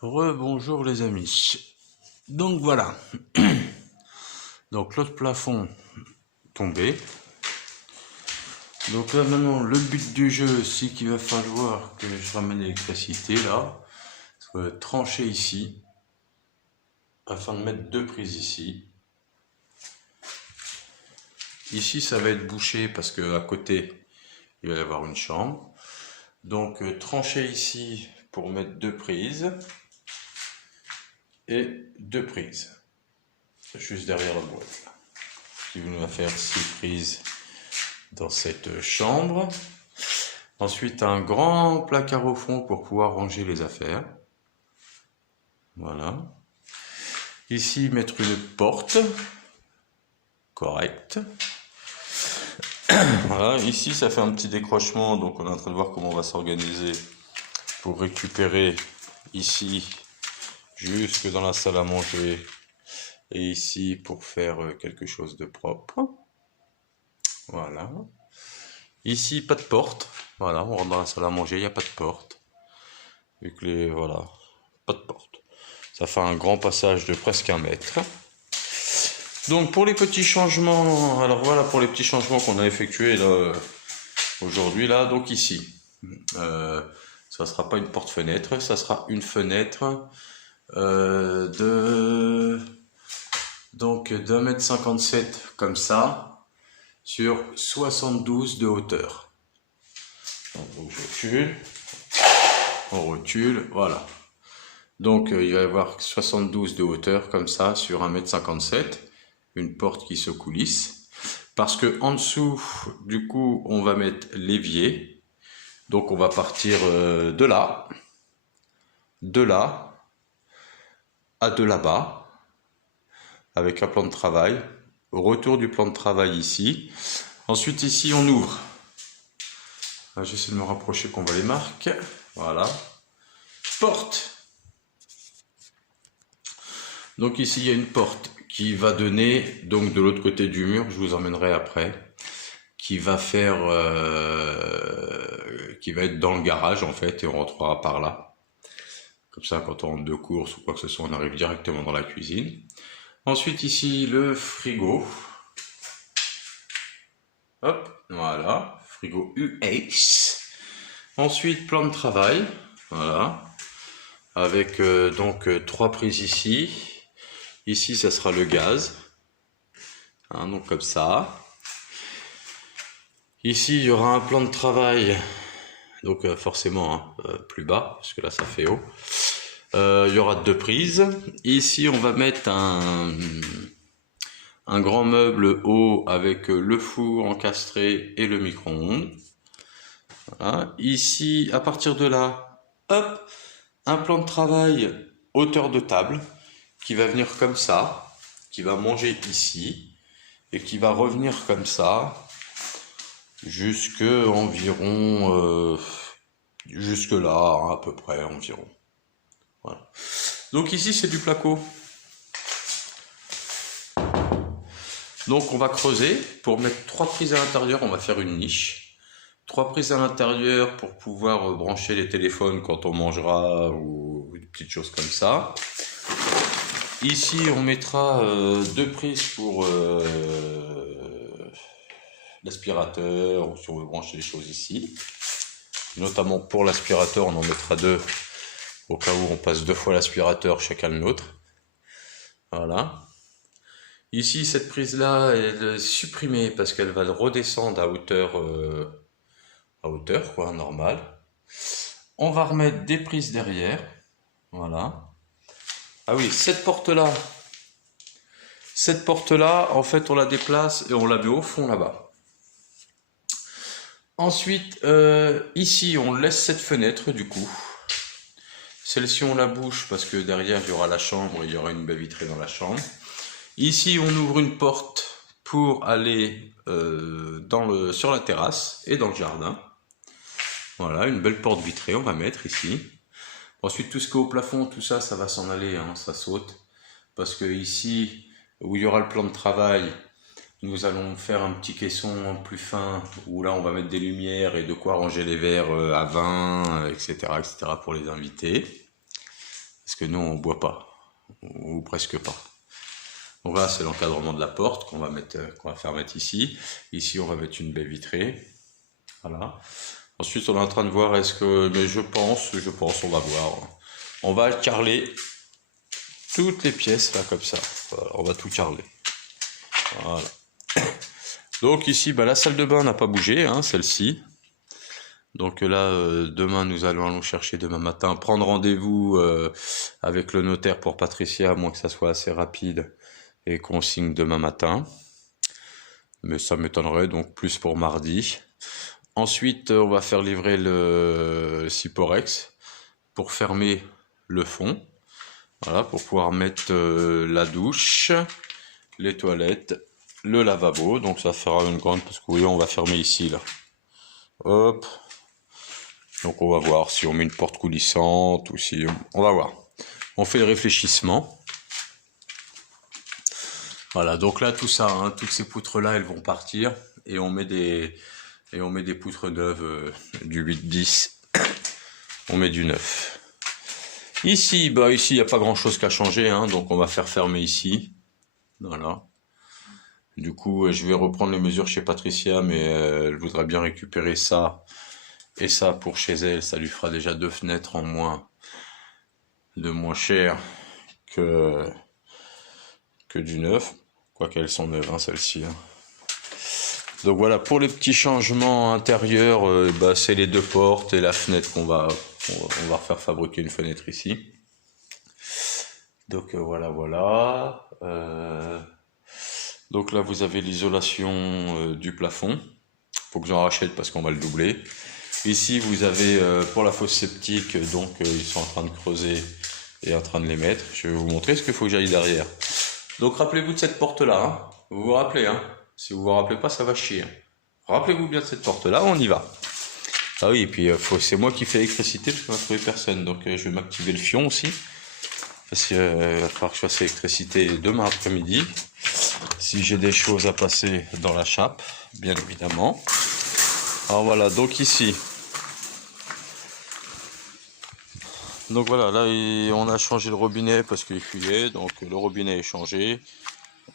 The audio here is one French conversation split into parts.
Rebonjour les amis. Donc voilà. Donc l'autre plafond tombé. Donc là maintenant le but du jeu c'est qu'il va falloir que je ramène l'électricité là. Trancher ici. Afin de mettre deux prises ici. Ici ça va être bouché parce que à côté il va y avoir une chambre. Donc trancher ici pour mettre deux prises. Et deux prises. Juste derrière la boîte là. Qui va faire 6 prises dans cette chambre. Ensuite, un grand placard au fond pour pouvoir ranger les affaires. Voilà. Ici, mettre une porte. Correct. Voilà. Ici, ça fait un petit décrochement. Donc, on est en train de voir comment on va s'organiser pour récupérer ici jusque dans la salle à manger. Et ici, pour faire quelque chose de propre. Voilà. Ici, pas de porte. Voilà, on rentre dans la salle à manger, il n'y a pas de porte. Vu que les... Voilà, pas de porte. Ça fait un grand passage de presque 1 mètre. Donc pour les petits changements, alors voilà pour les petits changements qu'on a effectués là aujourd'hui là. Donc ici, ça sera pas une porte-fenêtre, ça sera une fenêtre donc d'1,57 m comme ça sur 72 de hauteur. Donc on recule, voilà. Donc il va y avoir 72 de hauteur comme ça sur 1,57 m, une porte qui se coulisse. Parce que en dessous, du coup, on va mettre l'évier. Donc on va partir de là à de là-bas, avec un plan de travail. Au retour du plan de travail ici. Ensuite ici on ouvre. J'essaie de me rapprocher qu'on voit les marques. Voilà. Porte. Donc ici il y a une porte qui va donner donc de l'autre côté du mur, je vous emmènerai après, qui va faire qui va être dans le garage en fait et on rentrera par là. Comme ça quand on rentre de course ou quoi que ce soit on arrive directement dans la cuisine. Ensuite ici le frigo. Hop, voilà, frigo UH. Ensuite plan de travail, voilà, avec donc 3 prises ici. Ici, ça sera le gaz. Hein, donc comme ça. Ici, il y aura un plan de travail. Donc forcément, hein, plus bas, parce que là, ça fait haut. Il y aura 2 prises. Ici, on va mettre un grand meuble haut avec le four encastré et le micro-ondes. Voilà. Ici, à partir de là, hop, un plan de travail hauteur de table qui va venir comme ça, qui va manger ici et qui va revenir comme ça jusque environ jusque là hein, à peu près environ. Voilà. Donc ici c'est du placo. Donc on va creuser pour mettre 3 prises à l'intérieur, on va faire une niche. 3 prises à l'intérieur pour pouvoir brancher les téléphones quand on mangera ou des petites choses comme ça. Ici, on mettra 2 prises pour l'aspirateur, ou si on veut brancher les choses ici. Notamment pour l'aspirateur, on en mettra 2 au cas où on passe 2 fois l'aspirateur, chacun le nôtre. Voilà. Ici, cette prise-là, elle est supprimée parce qu'elle va redescendre à hauteur quoi, normale. On va remettre des prises derrière. Voilà. Ah oui, cette porte-là, en fait, on la déplace et on la met au fond là-bas. Ensuite, ici, on laisse cette fenêtre, du coup. Celle-ci, on la bouche parce que derrière, il y aura la chambre et il y aura une baie vitrée dans la chambre. Ici, on ouvre une porte pour aller sur la terrasse et dans le jardin. Voilà, une belle porte vitrée, on va mettre ici. Ensuite, tout ce qui est au plafond, tout ça, ça va s'en aller, hein, ça saute. Parce que ici, où il y aura le plan de travail, nous allons faire un petit caisson plus fin, où là, on va mettre des lumières et de quoi ranger les verres à vin, etc., etc., pour les invités. parce que nous on boit pas, ou presque pas. Donc voilà, c'est l'encadrement de la porte qu'on va faire mettre ici. Ici on va mettre une baie vitrée. Voilà. Ensuite on est en train de voir mais je pense, on va voir. On va carreler toutes les pièces là comme ça. Voilà, on va tout carreler. Voilà. Donc ici, la salle de bain n'a pas bougé, hein, celle-ci. Donc là, demain, nous allons chercher demain matin, prendre rendez-vous avec le notaire pour Patricia, à moins que ça soit assez rapide et qu'on signe demain matin. Mais ça m'étonnerait, donc plus pour mardi. Ensuite, on va faire livrer le Ciporex pour fermer le fond. Voilà, pour pouvoir mettre la douche, les toilettes, le lavabo. Donc ça fera une grande, parce que vous voyez, on va fermer ici, là. Hop. Donc on va voir si on met une porte coulissante ou si... On va voir. On fait le réfléchissement. Voilà, donc là, tout ça, hein, toutes ces poutres-là, elles vont partir. Et on met des poutres neuves du 8-10. On met du 9. Ici, ici, il n'y a pas grand-chose qu'à changer, hein, donc on va faire fermer ici. Voilà. Du coup, je vais reprendre les mesures chez Patricia, mais elle voudrait bien récupérer ça et ça pour chez elle. Ça lui fera déjà 2 fenêtres en moins, de moins cher que du neuf. Quoi qu'elles sont neuves, hein, celles-ci. Hein. Donc voilà, pour les petits changements intérieurs, c'est les 2 portes et la fenêtre on va refaire fabriquer une fenêtre ici. Donc voilà. Donc là vous avez l'isolation du plafond. Faut que j'en rachète parce qu'on va le doubler. Ici vous avez pour la fosse septique, donc ils sont en train de creuser et en train de les mettre. Je vais vous montrer ce qu'il faut que j'aille derrière. Donc rappelez-vous de cette porte là, hein. Vous vous rappelez, hein. Si vous vous rappelez pas, ça va chier. Rappelez-vous bien de cette porte là, on y va. Ah oui, et puis c'est moi qui fais l'électricité parce qu'on va trouver personne. Donc je vais m'activer le fion aussi. Parce qu'il va falloir que je fasse l'électricité demain après-midi. Si j'ai des choses à passer dans la chape, bien évidemment. Alors voilà, donc ici. Donc voilà, là on a changé le robinet parce qu'il fuyait. Donc le robinet est changé.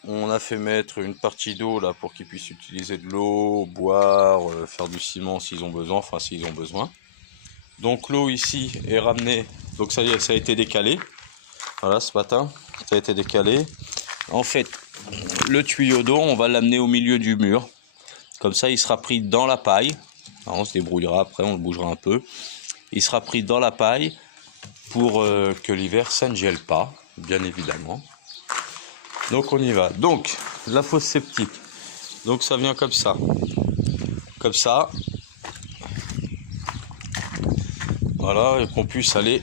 On a fait mettre une partie d'eau là pour qu'ils puissent utiliser de l'eau, boire, faire du ciment s'ils ont besoin, enfin s'ils ont besoin. Donc l'eau ici est ramenée, donc ça y est, ça a été décalé. Voilà, ce matin, ça a été décalé. En fait, le tuyau d'eau, on va l'amener au milieu du mur. Comme ça, il sera pris dans la paille. Alors, on se débrouillera après, on le bougera un peu. Il sera pris dans la paille pour que l'hiver, ça ne gèle pas, bien évidemment. Donc on y va. Donc la fosse septique. Donc ça vient comme ça. Comme ça. Voilà, et qu'on puisse aller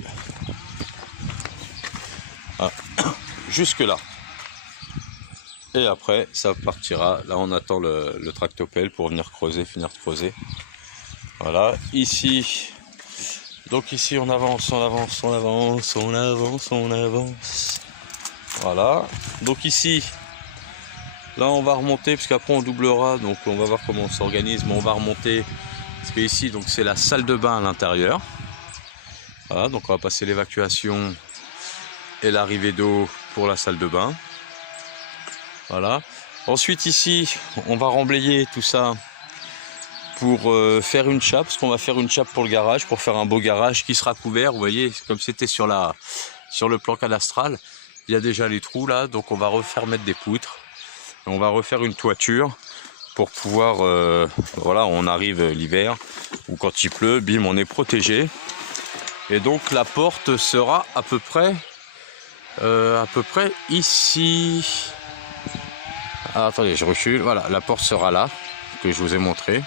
jusque là. Et après ça partira. Là on attend le tractopelle pour venir creuser, finir de creuser. Voilà. Ici. Donc ici on avance. Voilà, donc ici, là on va remonter, parce qu'après on doublera, donc on va voir comment on s'organise, mais on va remonter, parce que ici, donc c'est la salle de bain à l'intérieur. Voilà, donc on va passer l'évacuation et l'arrivée d'eau pour la salle de bain. Voilà. Ensuite ici, on va remblayer tout ça pour faire une chape, parce qu'on va faire une chape pour le garage, pour faire un beau garage qui sera couvert, vous voyez, comme c'était sur le plan cadastral. Il y a déjà les trous là, donc on va refaire mettre des poutres. Et on va refaire une toiture pour pouvoir, voilà, on arrive l'hiver ou quand il pleut, bim, on est protégé. Et donc la porte sera à peu près ici. Ah, attendez, je recule. Voilà, la porte sera là, que je vous ai montré.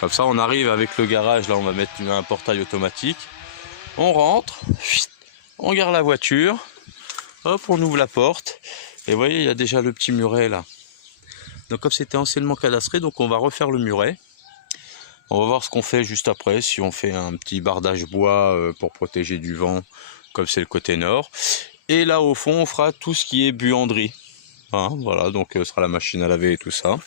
Comme ça, on arrive avec le garage. Là, on va mettre un portail automatique. On rentre, on garde la voiture. Hop, on ouvre la porte. Et vous voyez, il y a déjà le petit muret là. Donc comme c'était anciennement cadastré, donc on va refaire le muret. On va voir ce qu'on fait juste après, si on fait un petit bardage bois pour protéger du vent, comme c'est le côté nord. Et là au fond, on fera tout ce qui est buanderie. Hein, voilà, donc ce sera la machine à laver et tout ça.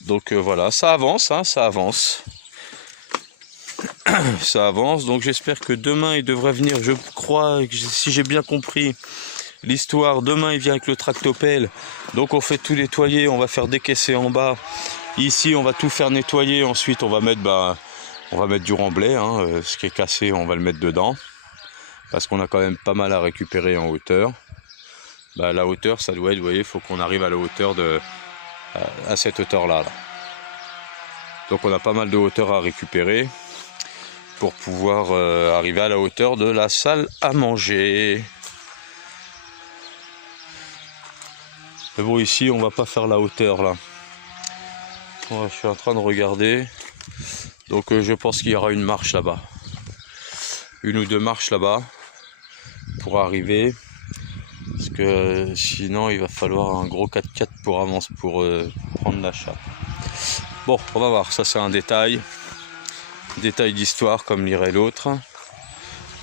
Donc voilà, ça avance, hein, ça avance. ça avance. Donc j'espère que demain il devrait venir, je crois, si j'ai bien compris l'histoire, demain il vient avec le tractopelle. Donc on fait tout nettoyer, on va faire décaisser en bas. Ici on va tout faire nettoyer, ensuite on va mettre du remblai, hein. Ce qui est cassé on va le mettre dedans. Parce qu'on a quand même pas mal à récupérer en hauteur. La hauteur ça doit être, vous voyez, il faut qu'on arrive à la hauteur à cette hauteur là. Donc on a pas mal de hauteur à récupérer pour pouvoir arriver à la hauteur de la salle à manger. Mais bon, ici on va pas faire la hauteur là. Je suis en train de regarder. Donc je pense qu'il y aura une marche là-bas. Une ou deux marches là-bas pour arriver. Parce que sinon il va falloir un gros 4x4 pour avancer, pour prendre la chape. Bon, on va voir, ça c'est un détail d'histoire comme lirait l'autre.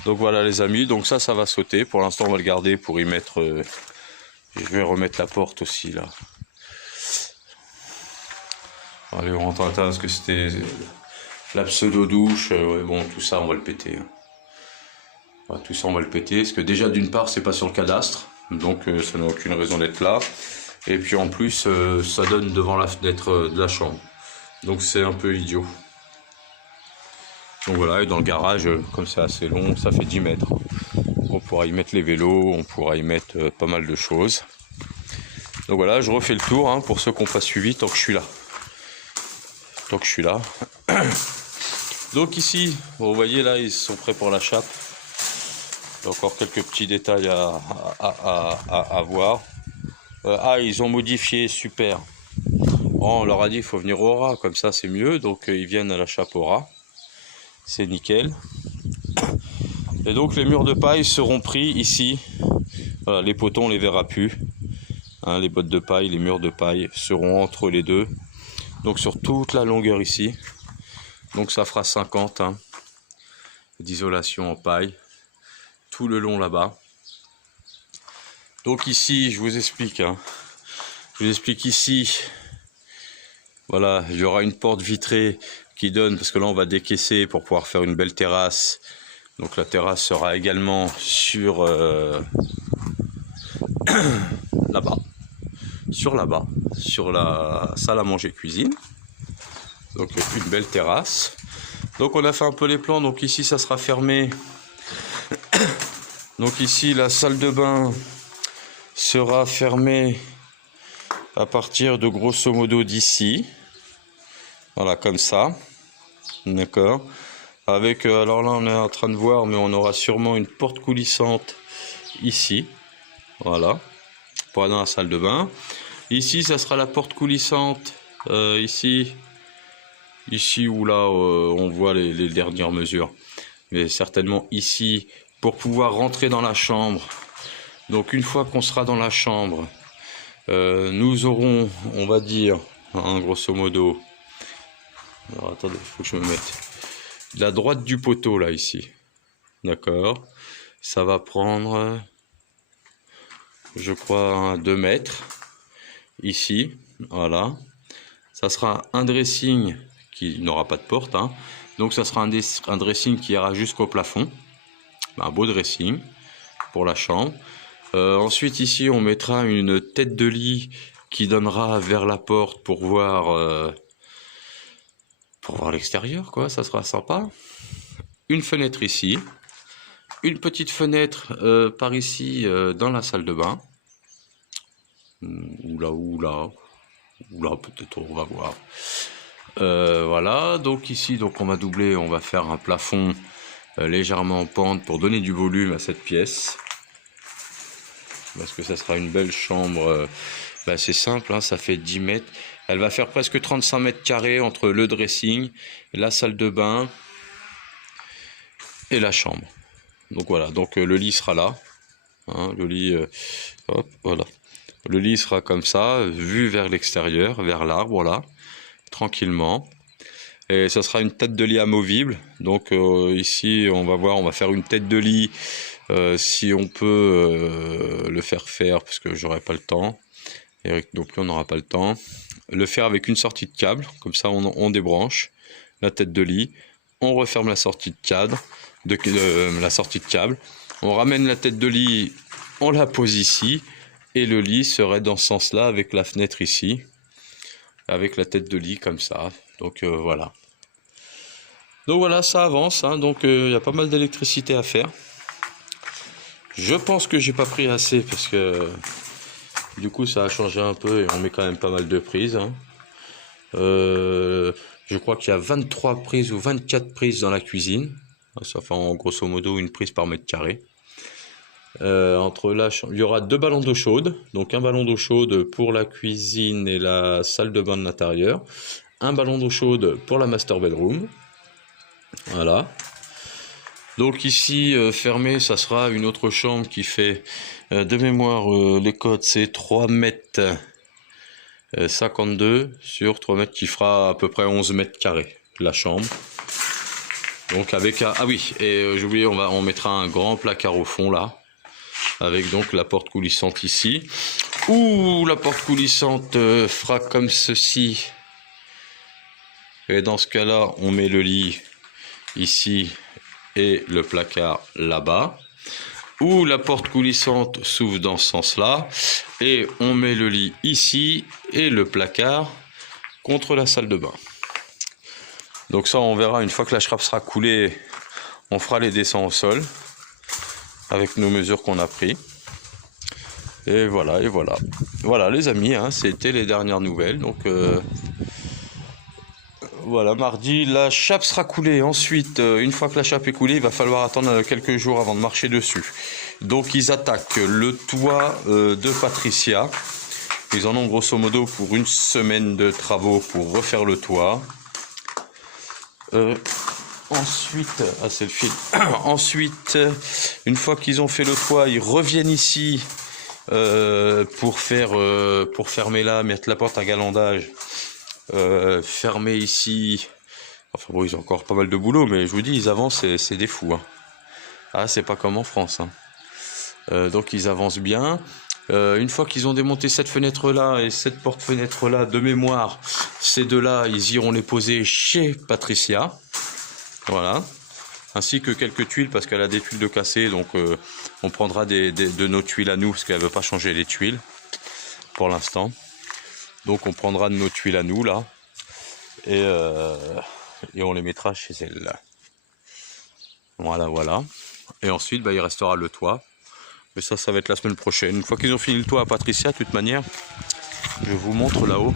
Donc voilà les amis, donc ça va sauter. Pour l'instant on va le garder pour y mettre... je vais remettre la porte aussi là. Allez, on rentre à l'intérieur parce que c'était la pseudo-douche. Ouais, bon, tout ça on va le péter. Voilà, tout ça on va le péter, parce que déjà d'une part c'est pas sur le cadastre. Donc ça n'a aucune raison d'être là. Et puis en plus ça donne devant la fenêtre de la chambre. Donc c'est un peu idiot. Donc voilà, et dans le garage, comme c'est assez long, ça fait 10 mètres. On pourra y mettre les vélos, on pourra y mettre pas mal de choses. Donc voilà, je refais le tour hein, pour ceux qui n'ont pas suivi tant que je suis là. Donc ici, vous voyez là, ils sont prêts pour la chape. Encore quelques petits détails à voir. Ils ont modifié, super. On leur a dit qu'il faut venir au ras, comme ça c'est mieux. Donc ils viennent à la chape au ras. C'est nickel. Et donc les murs de paille seront pris ici. Voilà, les potons on les verra plus. Hein, les bottes de paille, les murs de paille seront entre les deux. Donc sur toute la longueur ici. Donc ça fera 50 hein, d'isolation en paille. Tout le long là-bas. Donc ici, je vous explique. Hein. Je vous explique ici. Voilà, il y aura une porte vitrée qui donne, parce que là on va décaisser pour pouvoir faire une belle terrasse. Donc la terrasse sera également sur là-bas. Sur la salle à manger cuisine. Donc une belle terrasse. Donc on a fait un peu les plans. Donc ici ça sera fermé. Donc ici la salle de bain sera fermée à partir de grosso modo d'ici. Voilà, comme ça. D'accord. Avec, alors là on est en train de voir, mais on aura sûrement une porte coulissante ici. Voilà. Pour aller dans la salle de bain. Ici ça sera la porte coulissante. Ici où là on voit les dernières mesures. Mais certainement ici, pour pouvoir rentrer dans la chambre. Donc une fois qu'on sera dans la chambre, nous aurons, on va dire, hein, grosso modo, alors attendez, il faut que je me mette, la droite du poteau là ici, d'accord, ça va prendre, je crois, 2 mètres, ici, voilà, ça sera un dressing qui n'aura pas de porte, hein. Donc ça sera un dressing qui ira jusqu'au plafond, un beau dressing pour la chambre. Ensuite ici on mettra une tête de lit qui donnera vers la porte pour voir l'extérieur, quoi, ça sera sympa. Une fenêtre ici, une petite fenêtre par ici dans la salle de bain, ou là peut-être, on va voir. Voilà, donc ici donc on va doubler, on va faire un plafond légèrement en pente pour donner du volume à cette pièce, parce que ça sera une belle chambre. C'est simple, hein, ça fait 10 mètres, elle va faire presque 35 mètres carrés entre le dressing, la salle de bain et la chambre. Donc voilà, donc le lit sera là, hein, le lit, hop, voilà, le lit sera comme ça, vu vers l'extérieur, vers l'arbre là, tranquillement. Et ça sera une tête de lit amovible. Donc ici on va voir, on va faire une tête de lit si on peut le faire, parce que j'aurai pas le temps, Eric non plus on n'aura pas le temps, le faire avec une sortie de câble, comme ça on débranche la tête de lit, on referme la sortie de cadre, la sortie de câble, on ramène la tête de lit, on la pose ici, et le lit serait dans ce sens-là avec la fenêtre ici, avec la tête de lit comme ça. Donc voilà. Donc voilà, ça avance, hein. Donc il y a pas mal d'électricité à faire. Je pense que j'ai pas pris assez parce que du coup ça a changé un peu et on met quand même pas mal de prises, hein. Je crois qu'il y a 23 prises ou 24 prises dans la cuisine. Ça fait en grosso modo une prise par mètre carré. Entre là, il y aura 2 ballons d'eau chaude. Donc un ballon d'eau chaude pour la cuisine et la salle de bain de l'intérieur. Un ballon d'eau chaude pour la master bedroom. Voilà. Donc ici, fermé, ça sera une autre chambre qui fait, de mémoire, les codes, c'est 3 mètres 52 sur 3 mètres, qui fera à peu près 11 mètres carrés, la chambre. Donc avec, ah oui, et j'ai oublié, on mettra un grand placard au fond là, avec donc la porte coulissante ici. Ouh, la porte coulissante fera comme ceci. Et dans ce cas-là, on met le lit ici et le placard là-bas. Ou la porte coulissante s'ouvre dans ce sens-là. Et on met le lit ici et le placard contre la salle de bain. Donc ça, on verra une fois que la schrappe sera coulée. On fera les dessins au sol avec nos mesures qu'on a pris. Et voilà, et voilà. Voilà les amis, hein, c'était les dernières nouvelles. Donc voilà, mardi, la chape sera coulée. Ensuite, une fois que la chape est coulée, il va falloir attendre quelques jours avant de marcher dessus. Donc, ils attaquent le toit de Patricia. Ils en ont grosso modo pour une semaine de travaux pour refaire le toit. Ensuite, ah c'est le fil. Ensuite, une fois qu'ils ont fait le toit, ils reviennent ici pour fermer là, mettre la porte à galandage. Fermé ici, enfin bon, ils ont encore pas mal de boulot, mais je vous dis, ils avancent, c'est des fous, hein. Ah, c'est pas comme en France, hein. Donc ils avancent bien. Une fois qu'ils ont démonté cette fenêtre là et cette porte fenêtre là, de mémoire, ces deux là, ils iront les poser chez Patricia, voilà, ainsi que quelques tuiles parce qu'elle a des tuiles de cassé, donc on prendra de nos tuiles à nous parce qu'elle veut pas changer les tuiles pour l'instant. Donc on prendra de nos tuiles à nous là et on les mettra chez elle là. Voilà, voilà. Et ensuite bah, il restera le toit. Mais ça va être la semaine prochaine. Une fois qu'ils ont fini le toit à Patricia, de toute manière, je vous montre là-haut.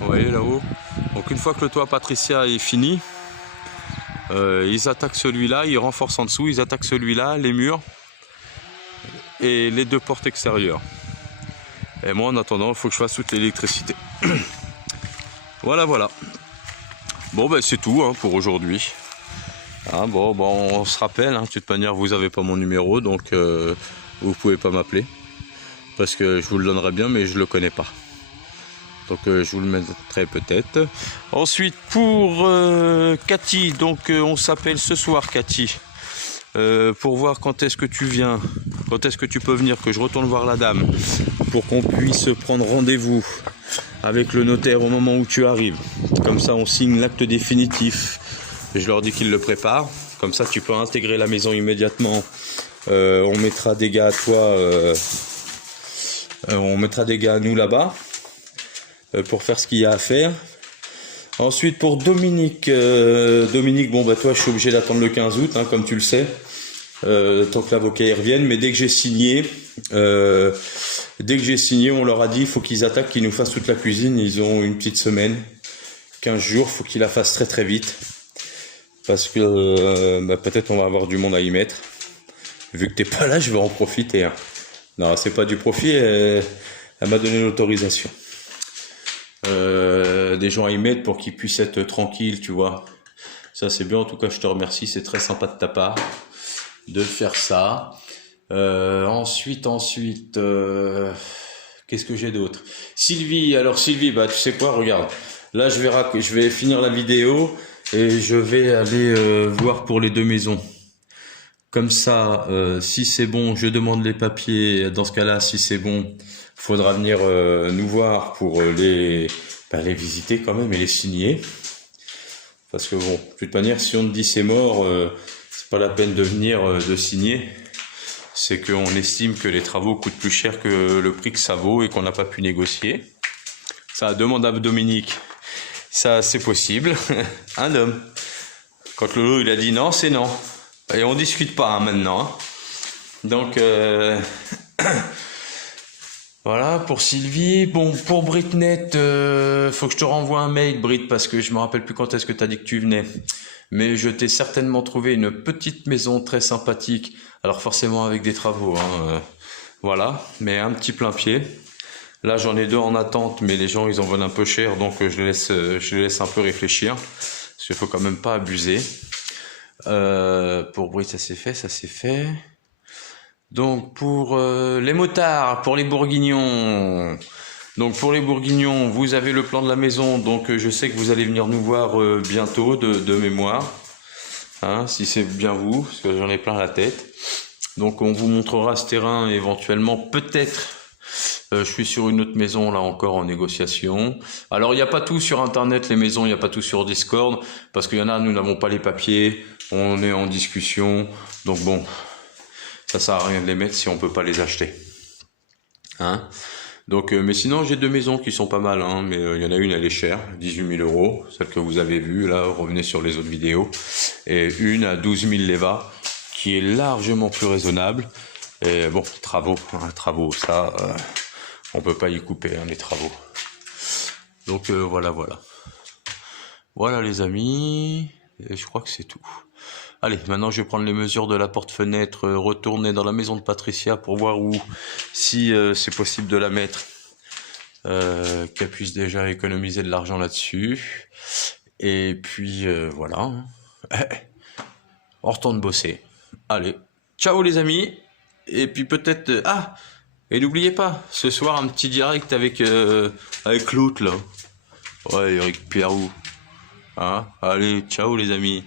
Vous voyez là-haut. Donc une fois que le toit à Patricia est fini, ils attaquent celui-là, ils renforcent en dessous, ils attaquent celui-là, les murs et les 2 portes extérieures. Et moi, en attendant, il faut que je fasse toute l'électricité. Voilà, voilà. Bon, ben c'est tout hein, pour aujourd'hui. Hein, bon, on se rappelle, hein, de toute manière, vous n'avez pas mon numéro, donc vous ne pouvez pas m'appeler. Parce que je vous le donnerai bien, mais je ne le connais pas. Donc je vous le mettrai peut-être. Ensuite, pour Cathy, donc on s'appelle ce soir, Cathy. Pour voir quand est-ce que tu viens, quand est-ce que tu peux venir, que je retourne voir la dame, pour qu'on puisse prendre rendez-vous avec le notaire au moment où tu arrives. Comme ça, on signe l'acte définitif. Je leur dis qu'ils le préparent. Comme ça, tu peux intégrer la maison immédiatement. On mettra des gars à toi, on mettra des gars à nous là-bas pour faire ce qu'il y a à faire. Ensuite, pour Dominique, Dominique, bon bah toi, je suis obligé d'attendre le 15 août, hein, comme tu le sais. Tant que l'avocat y revienne, mais dès que j'ai signé, on leur a dit il faut qu'ils attaquent, qu'ils nous fassent toute la cuisine. Ils ont une petite semaine, 15 jours, faut qu'ils la fassent très très vite, parce que bah, peut-être on va avoir du monde à y mettre. Vu que t'es pas là, je vais en profiter. Hein. Non, c'est pas du profit, elle m'a donné l'autorisation. Des gens à y mettre pour qu'ils puissent être tranquilles, tu vois. Ça c'est bien, en tout cas je te remercie, c'est très sympa de ta part de faire ça. Ensuite, qu'est-ce que j'ai d'autre? Sylvie, alors Sylvie, bah tu sais quoi, regarde. Là je vais finir la vidéo et je vais aller voir pour les 2 maisons. Comme ça, si c'est bon, je demande les papiers. Dans ce cas-là, si c'est bon, faudra venir nous voir pour les visiter quand même et les signer. Parce que bon, de toute manière, si on te dit c'est mort, c'est pas la peine de venir de signer. C'est qu'on estime que les travaux coûtent plus cher que le prix que ça vaut et qu'on n'a pas pu négocier. Ça demande à Dominique. Ça, c'est possible. Un homme. Quand Lolo, il a dit non, c'est non. Et on discute pas hein, maintenant. Hein. Donc, voilà, pour Sylvie. Bon, pour Britnet, faut que je te renvoie un mail, Brit, parce que je me rappelle plus quand est-ce que tu as dit que tu venais. Mais je t'ai certainement trouvé une petite maison très sympathique. Alors forcément avec des travaux, hein, voilà, mais un petit plein pied. Là, j'en ai 2 en attente, mais les gens, ils en veulent un peu cher, donc je les laisse un peu réfléchir. Parce qu'il faut quand même pas abuser. Pour Brit, ça c'est fait, ça c'est fait. Donc pour les motards, pour les bourguignons. Donc pour les bourguignons, vous avez le plan de la maison, donc je sais que vous allez venir nous voir bientôt de mémoire. Hein, si c'est bien vous, parce que j'en ai plein la tête. Donc on vous montrera ce terrain éventuellement, peut-être. Je suis sur une autre maison là encore en négociation. Alors il n'y a pas tout sur internet, les maisons, il n'y a pas tout sur Discord, parce qu'il y en a, nous n'avons pas les papiers, on est en discussion, donc bon, ça sert à rien de les mettre si on peut pas les acheter. Hein? Donc, mais sinon j'ai 2 maisons qui sont pas mal, hein, mais il y en a une, elle est chère, 18 000 €, celle que vous avez vue, là, revenez sur les autres vidéos, et une à 12 000 leva, qui est largement plus raisonnable. Et bon, travaux, ça, on peut pas y couper, hein, les travaux. Donc voilà. Voilà les amis, et je crois que c'est tout. Allez, maintenant je vais prendre les mesures de la porte-fenêtre, retourner dans la maison de Patricia pour voir où, si c'est possible de la mettre, qu'elle puisse déjà économiser de l'argent là-dessus. Et puis voilà, on retourne bosser. Allez, ciao les amis. Et puis peut-être... et n'oubliez pas, ce soir un petit direct avec l'autre là. Ouais, Eric Pierrou. Hein, allez, ciao les amis.